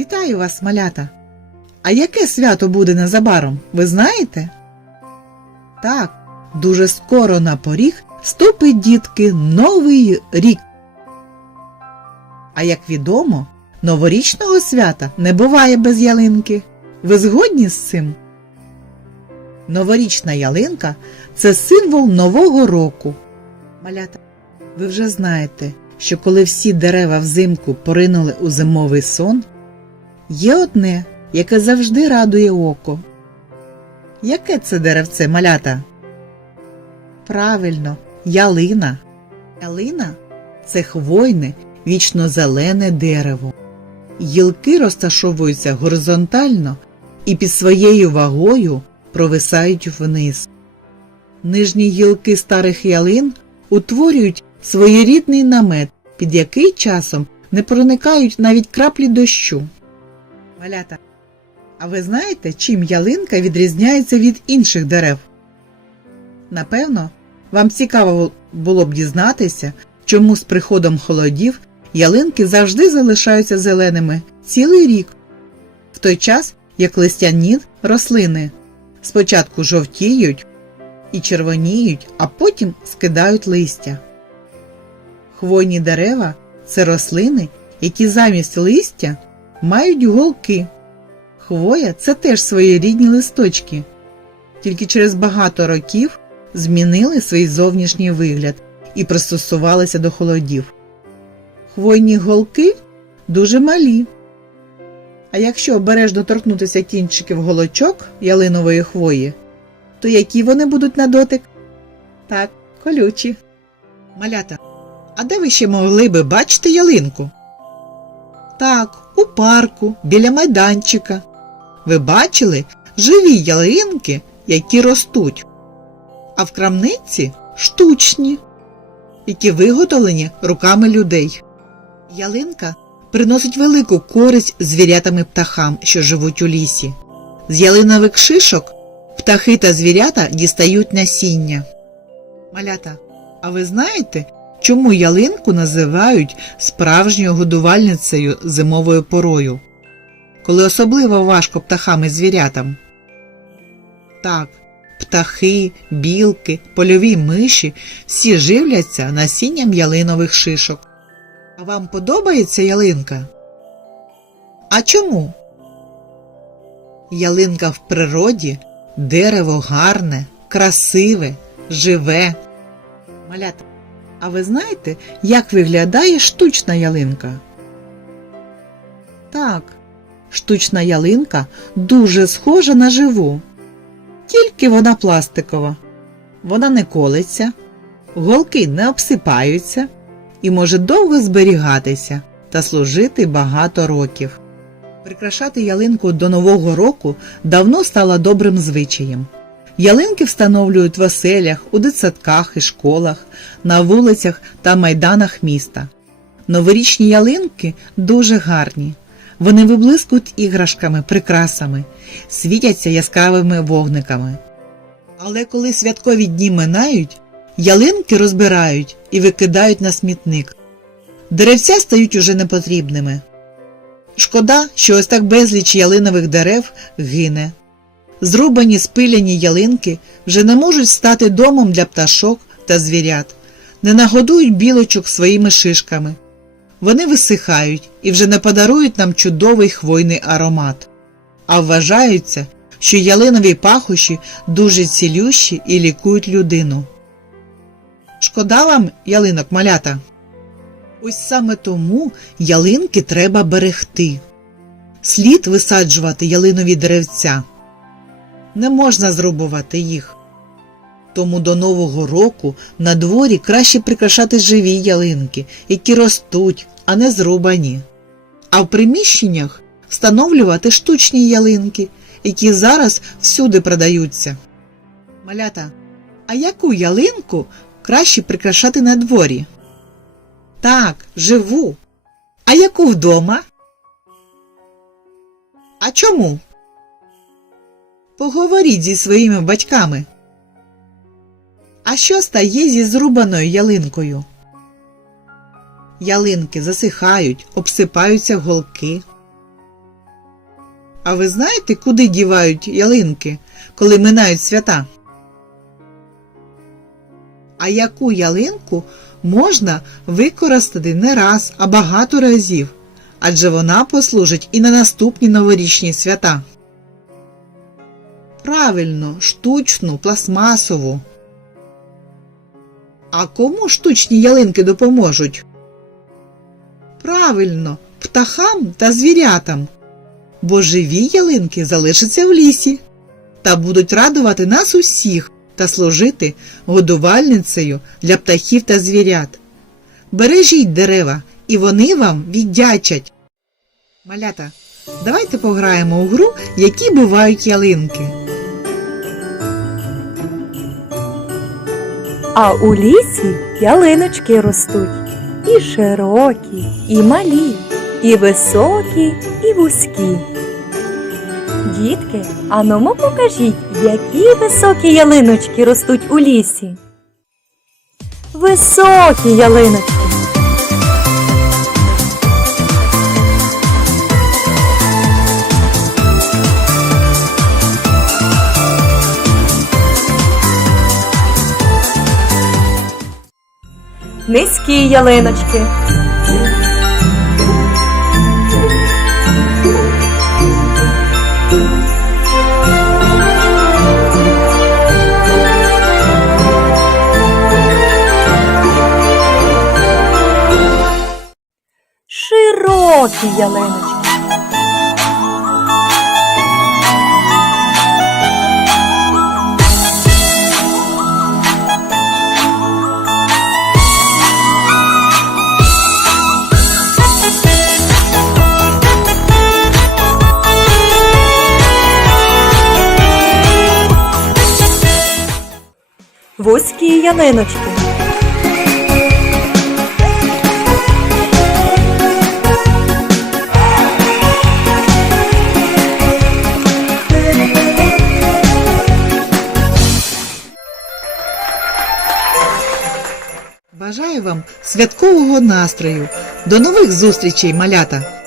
Вітаю вас, малята! А яке свято буде незабаром, ви знаєте? Так, дуже скоро на поріг ступить дітки Новий рік. А як відомо, новорічного свята не буває без ялинки. Ви згодні з цим? Новорічна ялинка це символ Нового року. Малята, ви вже знаєте, що коли всі дерева взимку поринули у зимовий сон, є одне, яке завжди радує око. Яке це деревце, малята? Правильно, ялина. Ялина це хвойне, вічно зелене дерево. Гілки розташовуються горизонтально і під своєю вагою провисають вниз. Нижні гілки старих ялин утворюють своєрідний намет, під який часом не проникають навіть краплі дощу. Малята, а ви знаєте, чим ялинка відрізняється від інших дерев? Напевно, вам цікаво було б дізнатися, чому з приходом холодів ялинки завжди залишаються зеленими цілий рік, в той час як листяні рослини спочатку жовтіють і червоніють, а потім скидають листя. Хвойні дерева це рослини, які замість листя мають голки. Хвоя це теж своєрідні листочки, тільки через багато років змінили свій зовнішній вигляд і пристосувалися до холодів. Хвойні голки дуже малі. А якщо обережно торкнутися кінчиків голочок ялинової хвої, то які вони будуть на дотик? Так, колючі. Малята, а де ви ще могли би бачити ялинку? Так, у парку, біля майданчика. Ви бачили живі ялинки, які ростуть, а в крамниці штучні, які виготовлені руками людей. Ялинка приносить велику користь звірятам і птахам, що живуть у лісі. З ялинових шишок птахи та звірята дістають насіння. Малята, а ви знаєте, чому ялинку називають справжньою годувальницею зимовою порою? Коли особливо важко птахам і звірятам? Так, птахи, білки, польові миші всі живляться насінням ялинових шишок. А вам подобається ялинка? А чому? Ялинка в природі дерево гарне, красиве, живе. Малята, а ви знаєте, як виглядає штучна ялинка? Так, штучна ялинка дуже схожа на живу, тільки вона пластикова. Вона не колиться, голки не обсипаються і може довго зберігатися та служити багато років. Прикрашати ялинку до Нового року давно стало добрим звичаєм. Ялинки встановлюють в оселях, у дитсадках і школах, на вулицях та майданах міста. Новорічні ялинки дуже гарні. Вони виблискують іграшками, прикрасами, світяться яскравими вогниками. Але коли святкові дні минають, ялинки розбирають і викидають на смітник. Деревця стають уже непотрібними. Шкода, що ось так безліч ялинових дерев гине. Зрубані спиляні ялинки вже не можуть стати домом для пташок та звірят, не нагодують білочок своїми шишками. Вони висихають і вже не подарують нам чудовий хвойний аромат, а вважаються, що ялинові пахощі дуже цілющі і лікують людину. Шкода вам ялинок малята? Ось саме тому ялинки треба берегти. Слід висаджувати ялинові деревця. Не можна зрубувати їх. Тому до Нового року на дворі краще прикрашати живі ялинки, які ростуть, а не зрубані. А в приміщеннях встановлювати штучні ялинки, які зараз всюди продаються. Малята, а яку ялинку краще прикрашати на дворі? Так, живу. А яку вдома? А чому? Поговоріть зі своїми батьками. А що стає зі зрубаною ялинкою? Ялинки засихають, обсипаються голки. А ви знаєте, куди дівають ялинки, коли минають свята? А яку ялинку можна використати не раз, а багато разів, адже вона послужить і на наступні новорічні свята. Правильно, штучну, пластмасову. А кому штучні ялинки допоможуть? Правильно, птахам та звірятам. Бо живі ялинки залишаться в лісі та будуть радувати нас усіх та служити годувальницею для птахів та звірят. Бережіть дерева, і вони вам віддячать. Малята, давайте пограємо у гру, які бувають ялинки. А у лісі ялиночки ростуть і широкі, і малі, і високі, і вузькі. Дітки, а покажіть, які високі ялиночки ростуть у лісі. Високі ялиночки. Низькі ялиночки. Широкі ялиночки. Вузькі ялиночки. Бажаю вам святкового настрою. До нових зустрічей, малята!